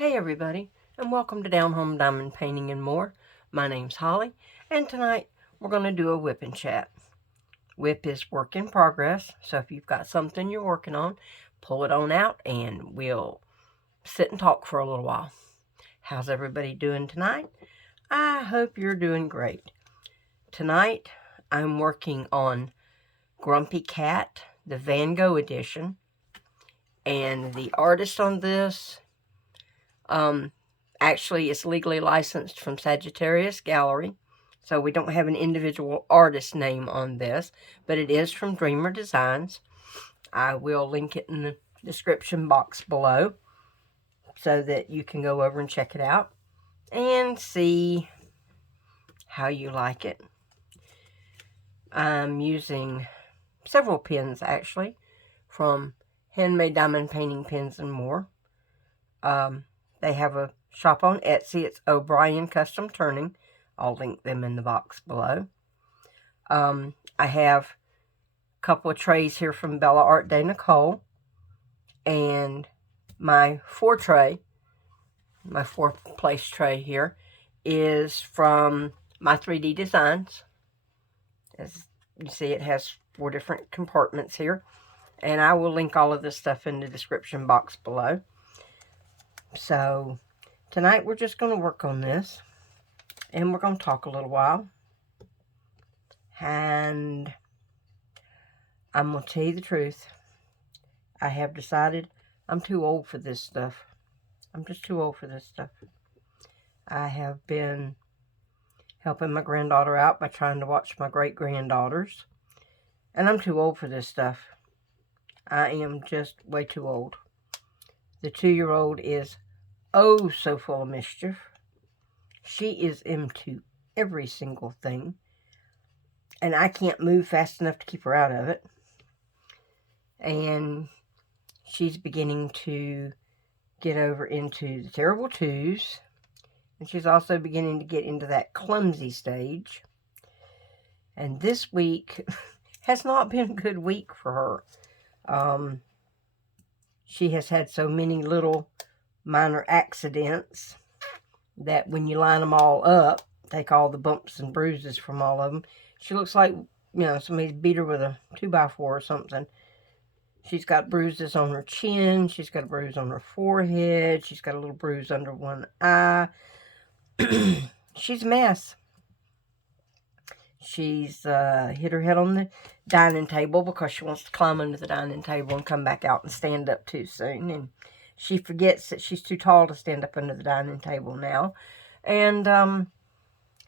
Hey everybody, and welcome to Down Home Diamond Painting and More. My name's Holly, and tonight we're going to do a whip and chat. Whip is work in progress, so if you've got something you're working on, pull it on out and we'll sit and talk for a little while. How's everybody doing tonight? I hope you're doing great. Tonight I'm working on Grumpy Cat, the Van Gogh edition, and the artist on this actually is legally licensed from Sagittarius Gallery, so we don't have an individual artist name on this, but it is from Dreamer Designs. I will link it in the description box below so that you can go over and check it out and see how you like it. I'm using several pens actually from Handmade Diamond Painting Pens and More. They have a shop on Etsy. It's O'Brien Custom Turning. I'll link them in the box below. I have a couple of trays here from Bella Art de Nicole. And my four place tray here is from my 3D Designs. As you see, it has 4 different compartments here. And I will link all of this stuff in the description box below. So tonight we're just going to work on this, and we're going to talk a little while, and I'm going to tell you the truth. I have decided I'm too old for this stuff. I'm just too old for this stuff. I have been helping my granddaughter out by trying to watch my great-granddaughters, and I'm too old for this stuff. I am just way too old. The 2-year-old is oh so full of mischief. She is into every single thing, and I can't move fast enough to keep her out of it. And she's beginning to get over into the terrible twos, and she's also beginning to get into that clumsy stage. And this week has not been a good week for her. She has had so many little minor accidents that when you line them all up, take all the bumps and bruises from all of them, she looks like, somebody beat her with a 2x4 or something. She's got bruises on her chin. She's got a bruise on her forehead. She's got a little bruise under one eye. She's a mess. She's hit her head on the dining table because she wants to climb under the dining table and come back out and stand up too soon. And she forgets that she's too tall to stand up under the dining table now. And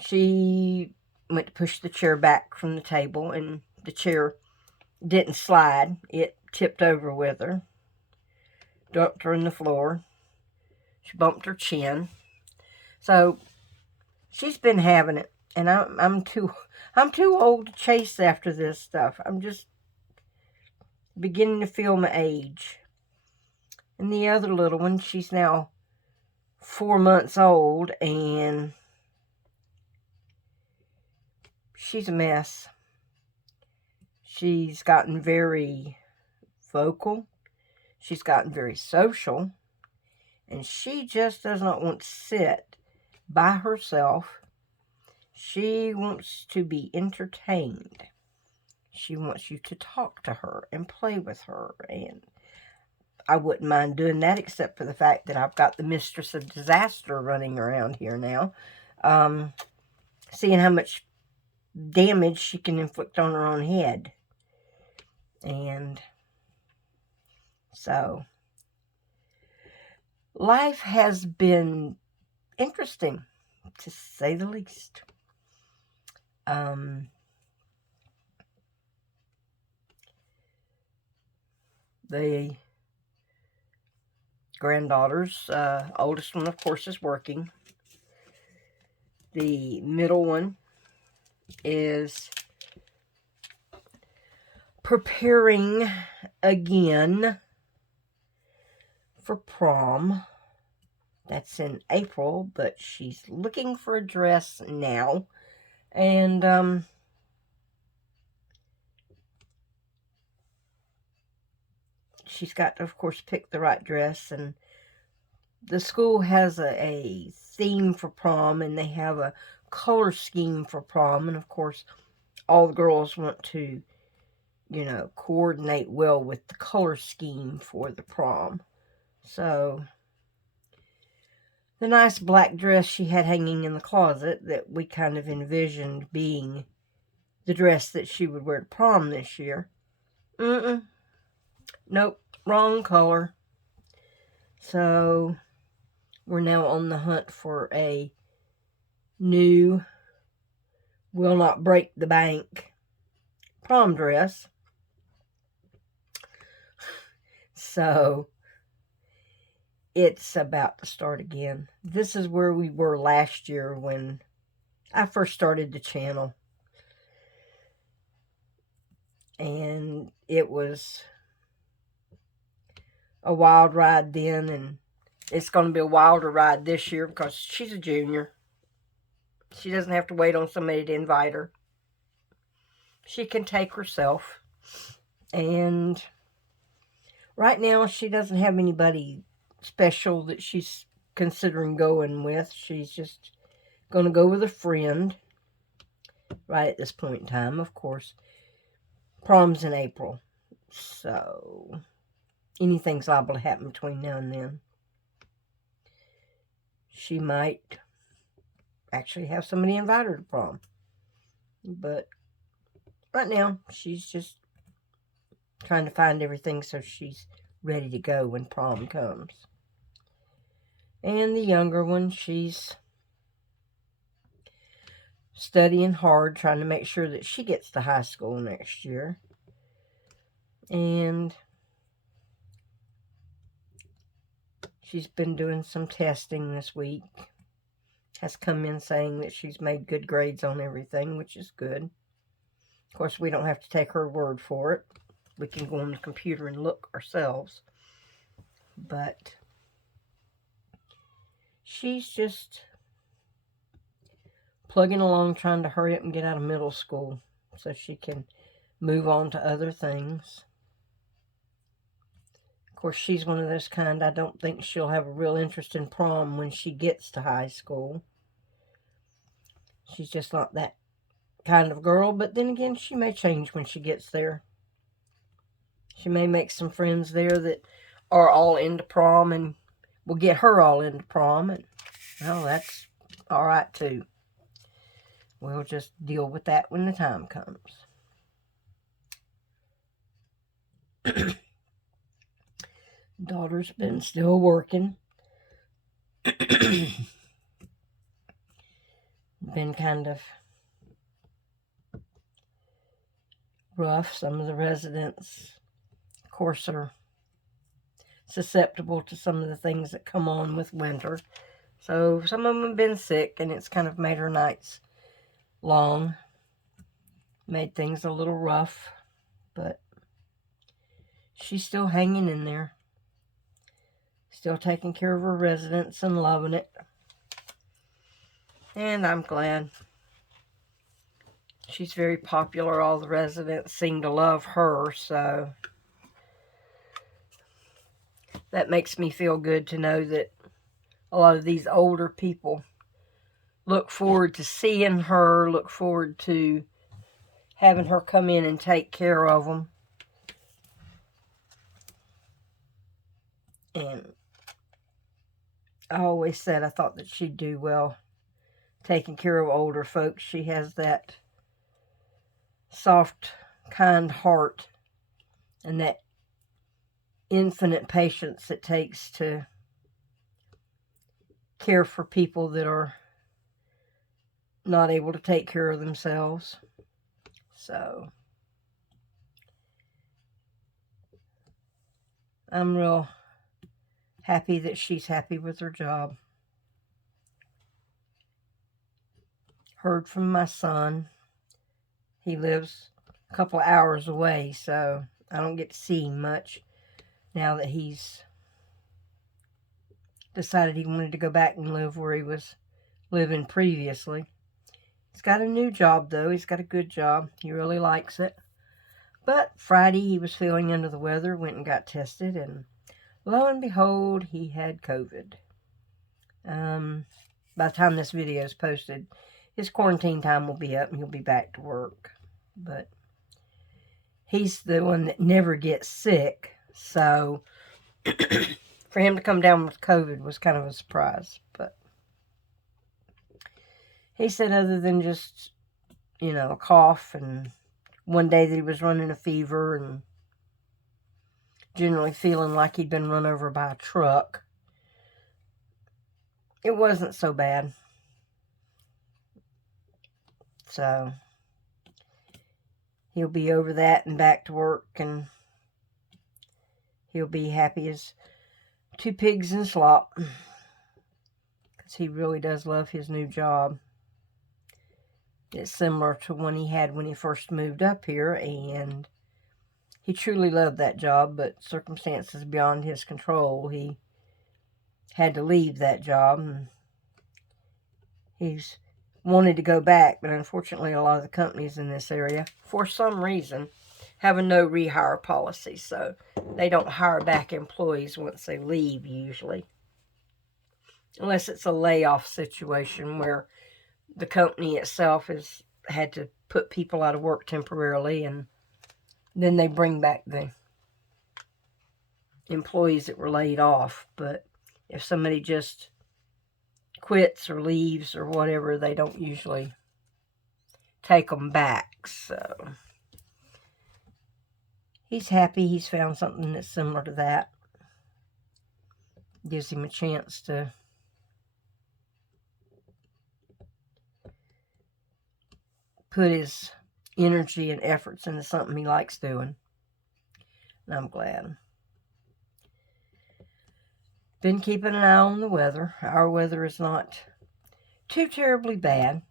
she went to push the chair back from the table, and the chair didn't slide. It tipped over with her. Dumped her in the floor. She bumped her chin. So she's been having it. And I'm too old to chase after this stuff. I'm just beginning to feel my age. And the other little one, she's now 4 months old, and she's a mess. She's gotten very vocal. She's gotten very social. And she just does not want to sit by herself. She wants to be entertained. She wants you to talk to her and play with her. And I wouldn't mind doing that, except for the fact that I've got the Mistress of Disaster running around here now. Seeing how much damage she can inflict on her own head. And so life has been interesting, to say the least. The granddaughters, oldest one, of course, is working. The middle one is preparing again for prom. That's in April, but she's looking for a dress now. And she's got to, of course, pick the right dress. And the school has a theme for prom, and they have a color scheme for prom. And, of course, all the girls want to, coordinate well with the color scheme for the prom. So, the nice black dress she had hanging in the closet that we kind of envisioned being the dress that she would wear to prom this year. Nope, wrong color. So, we're now on the hunt for a new, will not break the bank prom dress. So, it's about to start again. This is where we were last year when I first started the channel. And it was a wild ride then, and it's going to be a wilder ride this year because she's a junior. She doesn't have to wait on somebody to invite her. She can take herself. And right now, she doesn't have anybody special that she's considering going with. She's just going to go with a friend right at this point in time. Of course, prom's in April, so anything's liable to happen between now and then. She might actually have somebody invite her to prom. But right now, she's just trying to find everything so she's ready to go when prom comes. And the younger one, she's studying hard, trying to make sure that she gets to high school next year. And she's been doing some testing this week. Has come in saying that she's made good grades on everything, which is good. Of course, we don't have to take her word for it. We can go on the computer and look ourselves. But she's just plugging along, trying to hurry up and get out of middle school so she can move on to other things. Of course, she's one of those kind, I don't think she'll have a real interest in prom when she gets to high school. She's just not that kind of girl, but then again, she may change when she gets there. She may make some friends there that are all into prom and will get her all into prom, and, well, that's all right, too. We'll just deal with that when the time comes. Daughter's been still working. Been kind of rough. Some of the residents, of course, are susceptible to some of the things that come on with winter. So some of them have been sick, and it's kind of made her nights long. Made things a little rough, but she's still hanging in there. Still taking care of her residents and loving it. And I'm glad. She's very popular. All the residents seem to love her, so that makes me feel good to know that a lot of these older people look forward to seeing her, look forward to having her come in and take care of them. And I always said I thought that she'd do well taking care of older folks. She has that soft, kind heart and that infinite patience it takes to care for people that are not able to take care of themselves. So I'm real happy that she's happy with her job. Heard from my son. He lives a couple of hours away, so I don't get to see him much now that he's decided he wanted to go back and live where he was living previously. He's got a new job, though. He's got a good job. He really likes it. But Friday, he was feeling under the weather, went and got tested, and lo and behold, he had COVID. By the time this video is posted, his quarantine time will be up and he'll be back to work. But he's the one that never gets sick, so for him to come down with COVID was kind of a surprise. But he said other than just, a cough, and one day that he was running a fever and generally feeling like he'd been run over by a truck, it wasn't so bad. So he'll be over that and back to work, and he'll be happy as two pigs in slop, because he really does love his new job. It's similar to one he had when he first moved up here, and he truly loved that job, but circumstances beyond his control, he had to leave that job, and he's wanted to go back, but unfortunately a lot of the companies in this area, for some reason, have a no rehire policy, so they don't hire back employees once they leave usually, unless it's a layoff situation where the company itself has had to put people out of work temporarily, and then they bring back the employees that were laid off. But if somebody just quits or leaves or whatever, they don't usually take them back. So he's happy he's found something that's similar to that. Gives him a chance to put his energy and efforts into something he likes doing. And I'm glad. Been keeping an eye on the weather. Our weather is not too terribly bad.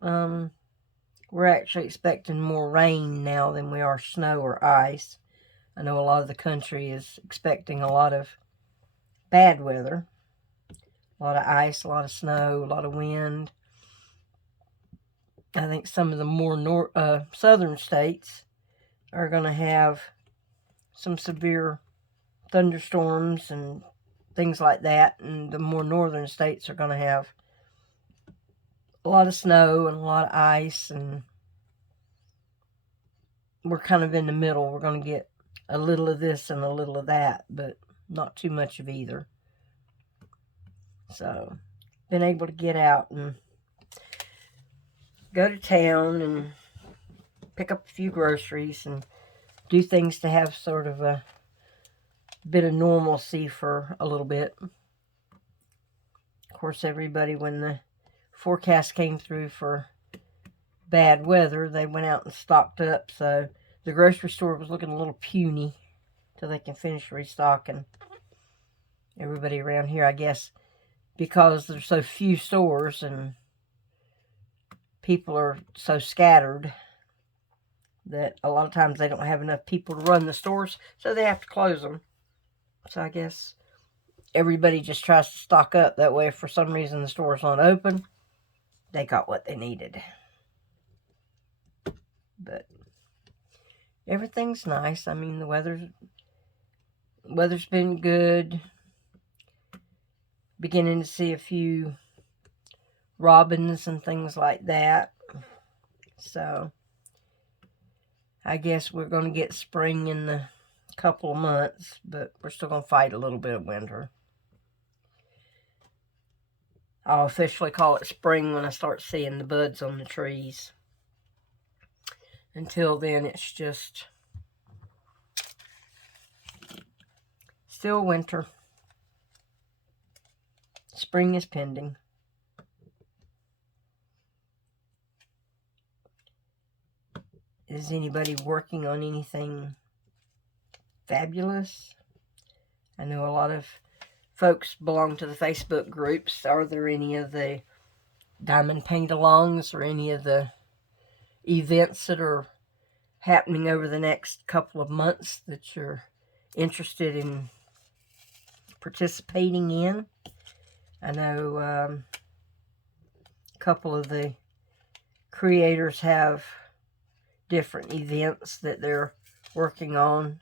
We're actually expecting more rain now than we are snow or ice. I know a lot of the country is expecting a lot of bad weather. A lot of ice, a lot of snow, a lot of wind. I think some of the more southern states are going to have some severe thunderstorms and things like that, and the more northern states are going to have a lot of snow and a lot of ice, and we're kind of in the middle. We're going to get a little of this and a little of that, but not too much of either. So, been able to get out and go to town and pick up a few groceries and do things to have sort of a bit of normalcy for a little bit. Of course, everybody, when the forecast came through for bad weather, they went out and stocked up, so the grocery store was looking a little puny till they can finish restocking. Everybody around here, I guess, because there's so few stores and people are so scattered, that a lot of times they don't have enough people to run the stores, so they have to close them. So I guess everybody just tries to stock up. That way, if for some reason the store's not open, they got what they needed. But everything's nice. I mean, the weather's been good. Beginning to see a few robins and things like that. So I guess we're going to get spring in a couple of months, but we're still going to fight a little bit of winter. I'll officially call it spring when I start seeing the buds on the trees. Until then, it's just still winter. Spring is pending. Is anybody working on anything fabulous? I know a lot of folks belong to the Facebook groups. Are there any of the diamond paint-alongs or any of the events that are happening over the next couple of months that you're interested in participating in? I know a couple of the creators have different events that they're working on.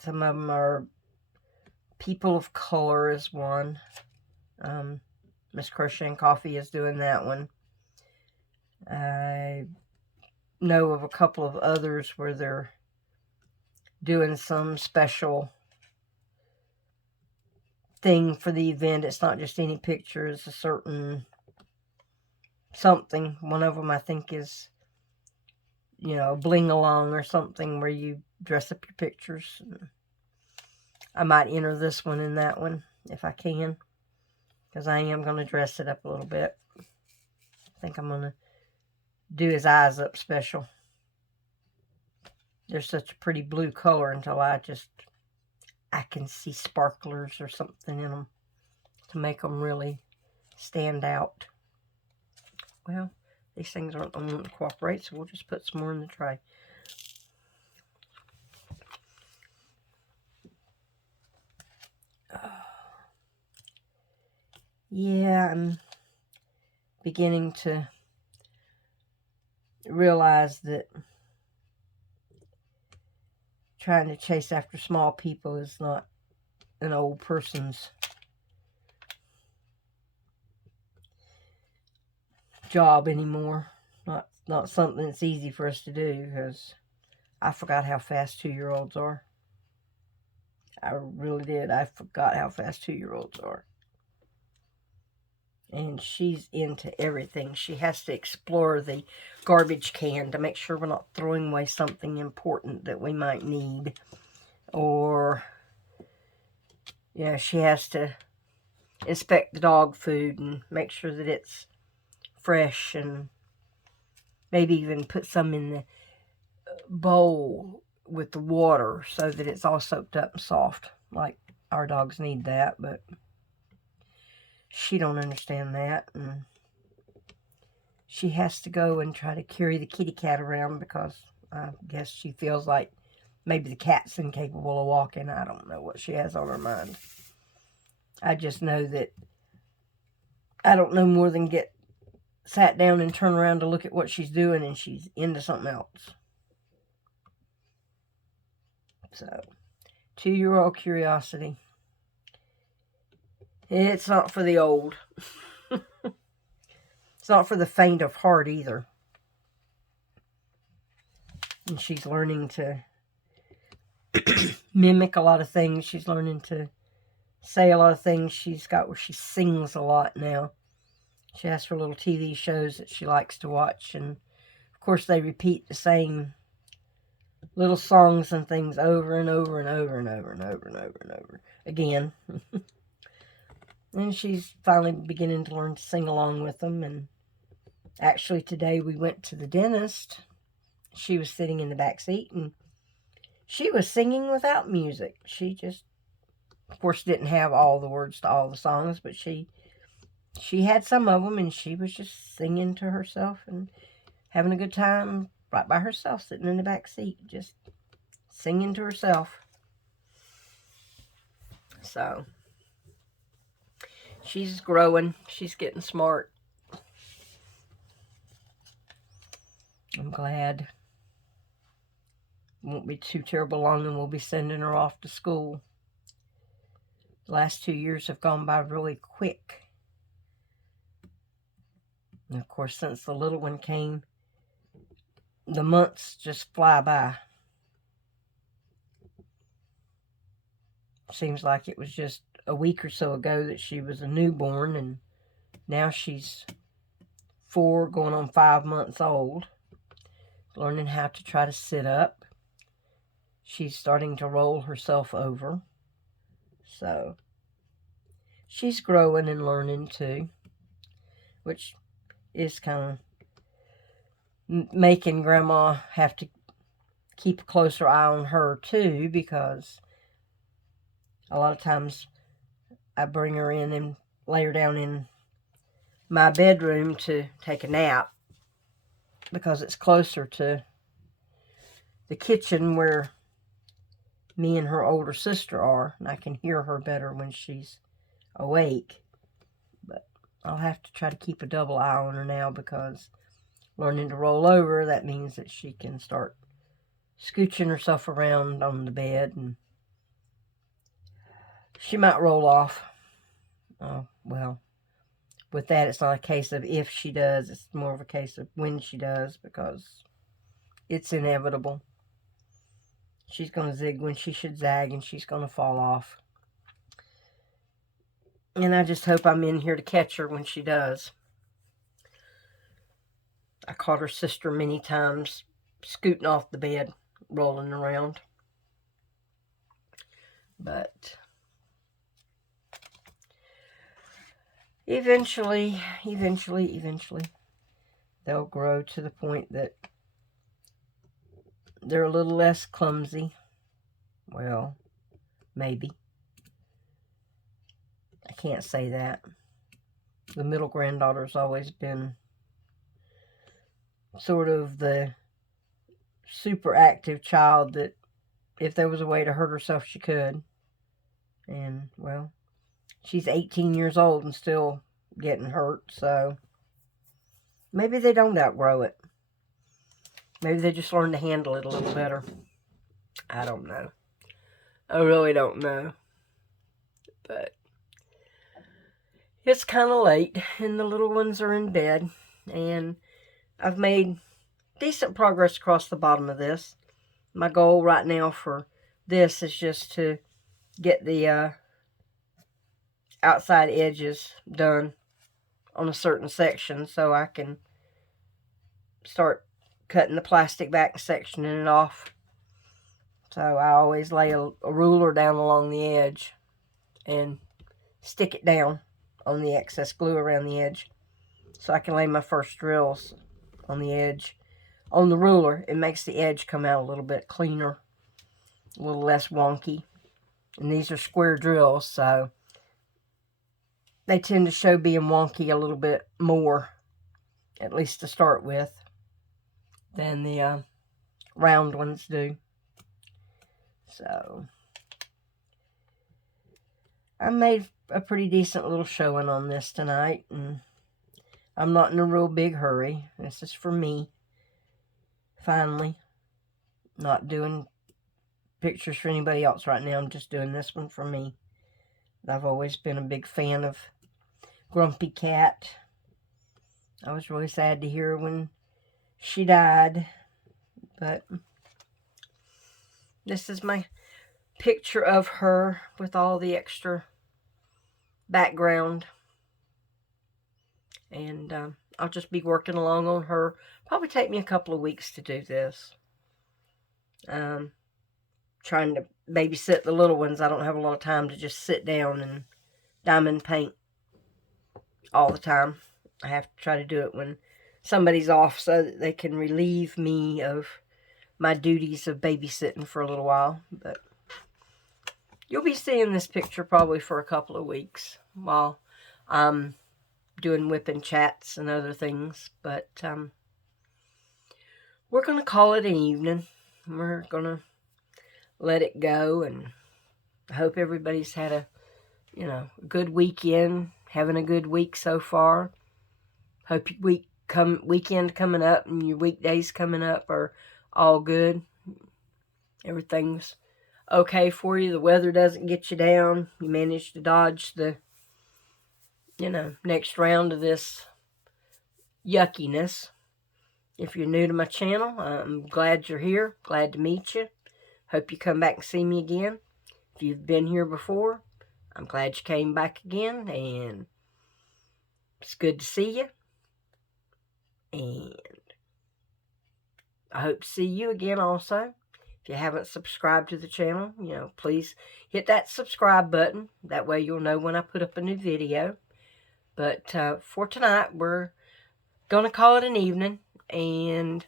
Some of them are People of Color is one. Miss Crochet and Coffee is doing that one. I know of a couple of others where they're doing some special thing for the event. It's not just any picture, it's a certain something. One of them I think is, you know, bling along or something where you dress up your pictures. I might enter this one and that one if I can, because I am going to dress it up a little bit. I think I'm going to do his eyes up special. They're such a pretty blue color until I can see sparklers or something in them to make them really stand out. Well, these things aren't going to cooperate, so we'll just put some more in the tray. Yeah, I'm beginning to realize that trying to chase after small people is not an old person's job anymore. Not something that's easy for us to do, because I forgot how fast 2-year-olds are. I really did. I forgot how fast 2-year-olds are. And she's into everything. She has to explore the garbage can to make sure we're not throwing away something important that we might need. Or, yeah, she has to inspect the dog food and make sure that it's fresh, and maybe even put some in the bowl with the water so that it's all soaked up and soft. Like our dogs need that, but she don't understand that, and she has to go and try to carry the kitty cat around because I guess she feels like maybe the cat's incapable of walking. I don't know what she has on her mind. I just know that I don't know more than get sat down and turn around to look at what she's doing, and she's into something else. So, 2-year-old curiosity. It's not for the old. It's not for the faint of heart either. And she's learning to mimic a lot of things. She's learning to say a lot of things. She's got where she sings a lot now. She has her little TV shows that she likes to watch. And, of course, they repeat the same little songs and things over and over and over and over and over and over and over again. And she's finally beginning to learn to sing along with them. And actually today we went to the dentist. She was sitting in the back seat and she was singing without music. She just, of course, didn't have all the words to all the songs, but she had some of them, and she was just singing to herself and having a good time right by herself, sitting in the back seat, just singing to herself. So, she's growing. She's getting smart. I'm glad. It won't be too terrible long, and we'll be sending her off to school. The last 2 years have gone by really quick. And of course, since the little one came, the months just fly by. Seems like it was just a week or so ago that she was a newborn, and now she's 4 going on 5 months old, learning how to try to sit up. She's starting to roll herself over. So she's growing and learning too, which is kind of making Grandma have to keep a closer eye on her too, because a lot of times I bring her in and lay her down in my bedroom to take a nap because it's closer to the kitchen where me and her older sister are, and I can hear her better when she's awake. But I'll have to try to keep a double eye on her now, because learning to roll over, that means that she can start scooching herself around on the bed and she might roll off. Oh, well, with that, it's not a case of if she does. It's more of a case of when she does, because it's inevitable. She's going to zig when she should zag, and she's going to fall off. And I just hope I'm in here to catch her when she does. I caught her sister many times scooting off the bed, rolling around. But eventually, they'll grow to the point that they're a little less clumsy. Well, maybe. I can't say that. The middle granddaughter's always been sort of the super active child that if there was a way to hurt herself, she could. And, well, she's 18 years old and still getting hurt, so maybe they don't outgrow it. Maybe they just learn to handle it a little better. I don't know. I really don't know. But it's kind of late, and the little ones are in bed, and I've made decent progress across the bottom of this. My goal right now for this is just to get the outside edges done on a certain section so I can start cutting the plastic back and sectioning it off. So I always lay a ruler down along the edge and stick it down on the excess glue around the edge so I can lay my first drills on the edge. On the ruler, it makes the edge come out a little bit cleaner, a little less wonky. And these are square drills, so they tend to show being wonky a little bit more, at least to start with, than the round ones do. So I made a pretty decent little showing on this tonight, and I'm not in a real big hurry. This is for me, finally. Not doing pictures for anybody else right now. I'm just doing this one for me. I've always been a big fan of Grumpy Cat. I was really sad to hear when she died, but this is my picture of her with all the extra background, and I'll just be working along on her. Probably take me a couple of weeks to do this. Trying to babysit the little ones, I don't have a lot of time to just sit down and diamond paint all the time. I have to try to do it when somebody's off so that they can relieve me of my duties of babysitting for a little while. But you'll be seeing this picture probably for a couple of weeks while I'm doing Wip and Chats and other things. But we're going to call it an evening. We're going to let it go, and I hope everybody's had a, good weekend, having a good week so far. Hope your weekend coming up and your weekdays coming up are all good. Everything's okay for you. The weather doesn't get you down. You managed to dodge the, next round of this yuckiness. If you're new to my channel, I'm glad you're here. Glad to meet you. Hope you come back and see me again. If you've been here before, I'm glad you came back again, and it's good to see you. And I hope to see you again also. If you haven't subscribed to the channel, please hit that subscribe button. That way you'll know when I put up a new video. But for tonight, we're going to call it an evening and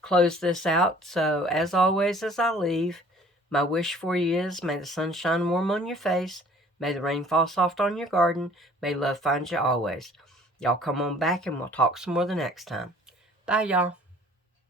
close this out. So, as always, as I leave, my wish for you is, may the sun shine warm on your face, may the rain fall soft on your garden, may love find you always. Y'all come on back and we'll talk some more the next time. Bye, y'all.